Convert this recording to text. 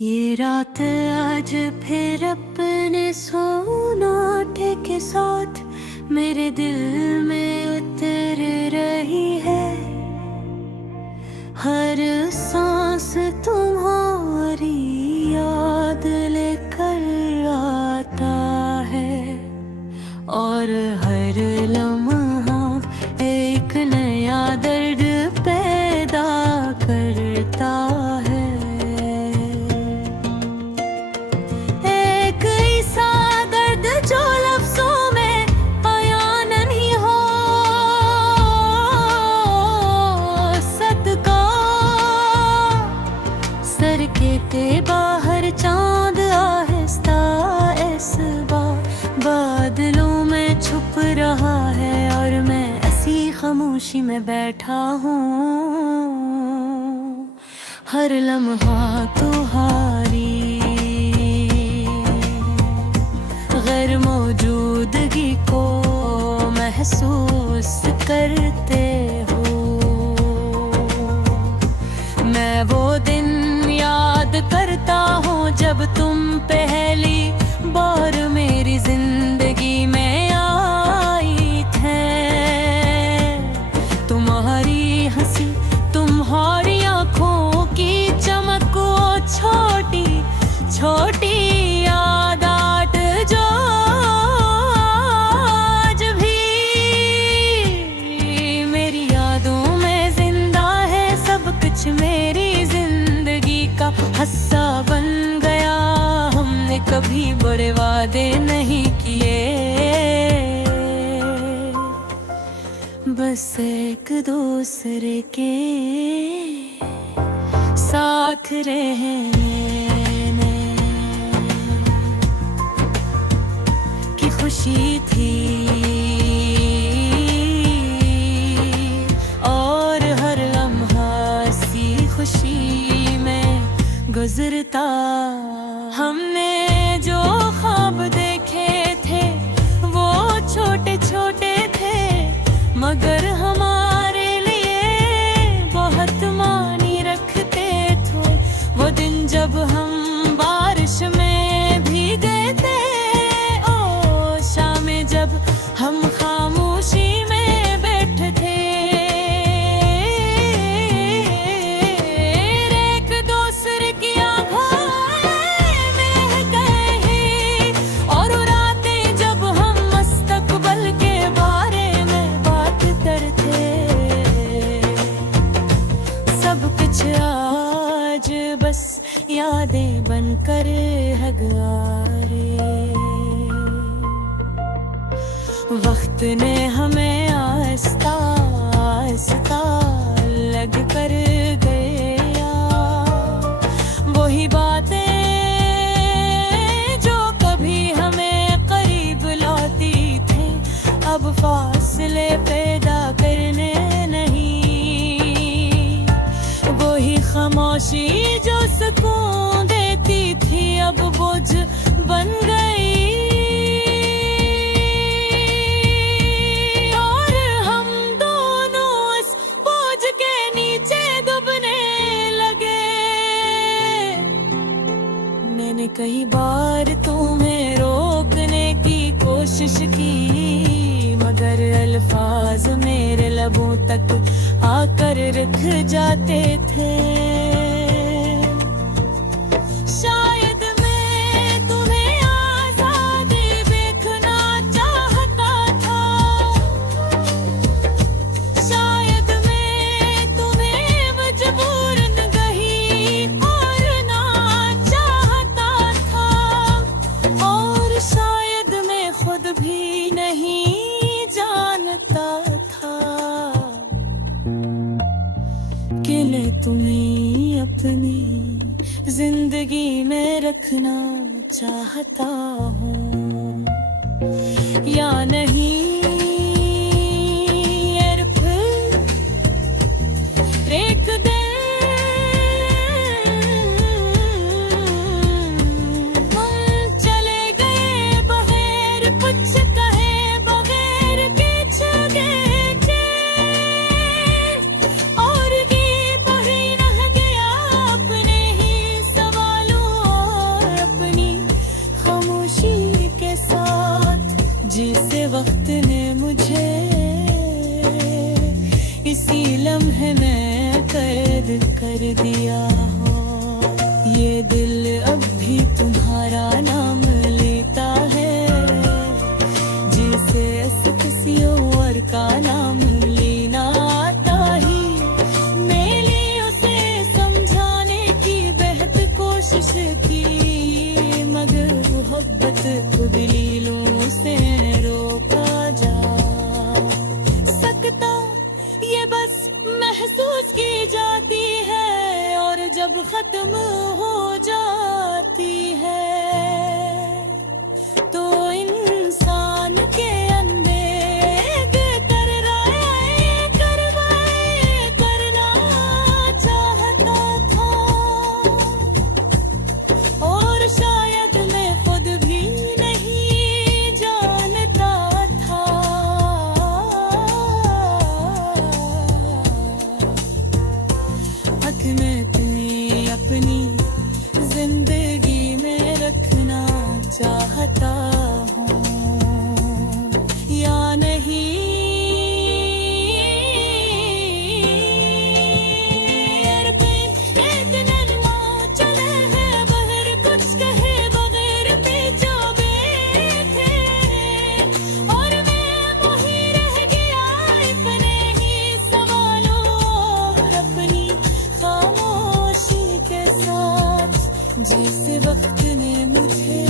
ये रात आज फिर अपने सोनाटे के साथ मेरे दिल में उतर रही है। हर सांस तुम्हारी याद लेकर आता है और हर लम्हा एक नया दर्द पैदा करता है। एक ऐसा दर्द जो लफ्जों में बयां नहीं हो सकता। सर के बाहर चांद आहिस्ता इस बार बादलों में छुप रहा है और मैं ऐसी खामोशी में बैठा हूँ। हर लम्हा तुम्हारी गैर मौजूदगी को महसूस करते हो। मैं वो दिन याद करता हूँ जब तुम पहली बार मेरी जिंदगी में आई थे। तुम्हारी हंसी, तुम्हारी आंखों की चमक, वो छोटी छोटी यादात जो आज भी मेरी यादों में जिंदा है। सब कुछ मेरी जिंदगी का हिस्सा बन गया। हमने कभी बड़े वादे नहीं किए, बस एक दूसरे के साथ रहने की खुशी थी और हर लम्हा सी खुशी में गुजरता। हमने जो ख्वाब देखे थे वो छोटे छोटे थे मगर हमारे लिए बहुत मानी रखते थे। वो दिन जब हम बारिश में भीगे थे, ओ शामें जब हम खामोशी में बैठे थे। एक दूसरे की आंखों में गए और रातें जब हम मुस्तकबिल के बारे में बात करते। सब कुछ आज बस यादें बनकर है गुज़ारे। वक्त ने हमें आहिस्ता आहिस्ता लग कर गया। वही बातें जो कभी हमें करीब लाती थी अब फासले पैदा करने नहीं। वही खामोशी जो सुकून देती थी अब बोझ बन गई। और हम दोनों इस बोझ के नीचे डूबने लगे। मैंने कई बार तुम्हें रोकने की कोशिश की मगर अल्फाज मेरे लबों तक आकर रुक जाते थे। शायद मैं तुम्हें आजाद देखना चाहता था। शायद मैं तुम्हें मजबूर नहीं करना चाहता था। और शायद मैं खुद भी नहीं जानता था कि मैं तुम्हें अपनी जिंदगी में रखना चाहता हूँ या नहीं। यार फिर एक दिन हम चले गए बगैर कुछ कहे, बगैर कुछ देखे। और ये वही रह गया अपने ही सवालों ये दिल अब भी तुम्हारा नाम लेता है, जिसे किसी और का नाम लेना आता ही। मैंने उसे समझाने की बेहद कोशिश की, मगर मोहब्बत को दलीलों से रोका जा सकता। ये बस महसूस की जाती है और जब खत्म हो जाती है तो इंसान के अंदर करना चाहता था, और शायद मैं खुद भी नहीं जानता था। हक मैं तुम्हें अपनी जिंदगी में रखना चाहता हूँ या नहीं। चले हैं बहर कुछ कहे बगैर पीछे बैठे, और मैं वही रह गया अपने ही सवालों और अपनी खामोशी के साथ। जिस वक्त ने मुझे